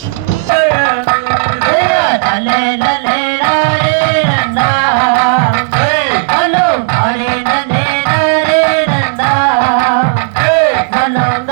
Hey! Hello, Hey! Hello, Hey!